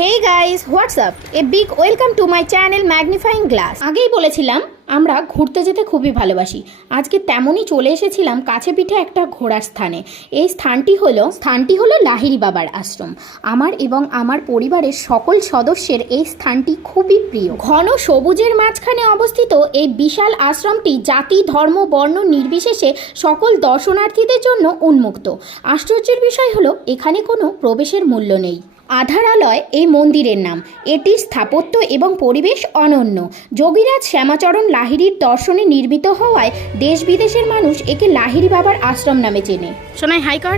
Hey guys, what's up? A big welcome to my channel Magnifying Glass. আগেই বলেছিলাম আমরা ঘুরতে যেতে খুবই ভালোবাসি। আজকে তেমনই চলে এসেছিলাম কাছে পিঠে একটা ঘোরার স্থানে। এই স্থানটি হলো লাহিড়ী বাবার আশ্রম। আমার এবং আমার পরিবারের সকল সদস্যের এই স্থানটি খুবই প্রিয়। ঘন সবুজের মাঝখানে অবস্থিত এই বিশাল আশ্রমটি জাতি, ধর্ম, বর্ণ নির্বিশেষে সকল দর্শনার্থীদের জন্য উন্মুক্ত। আশ্চর্যের বিষয় হলো এখানে কোনো প্রবেশের মূল্য নেই। আধারালয় এই মন্দিরের নাম। এটির স্থাপত্য এবং পরিবেশ অনন্য। যোগীরাজ শ্যামাচরণ লাহিড়ীর দর্শনে নির্মিত হওয়ায় দেশ বিদেশের মানুষ একে লাহিড়ী বাবার আশ্রম নামে চেনে। শোনাই হাই কর।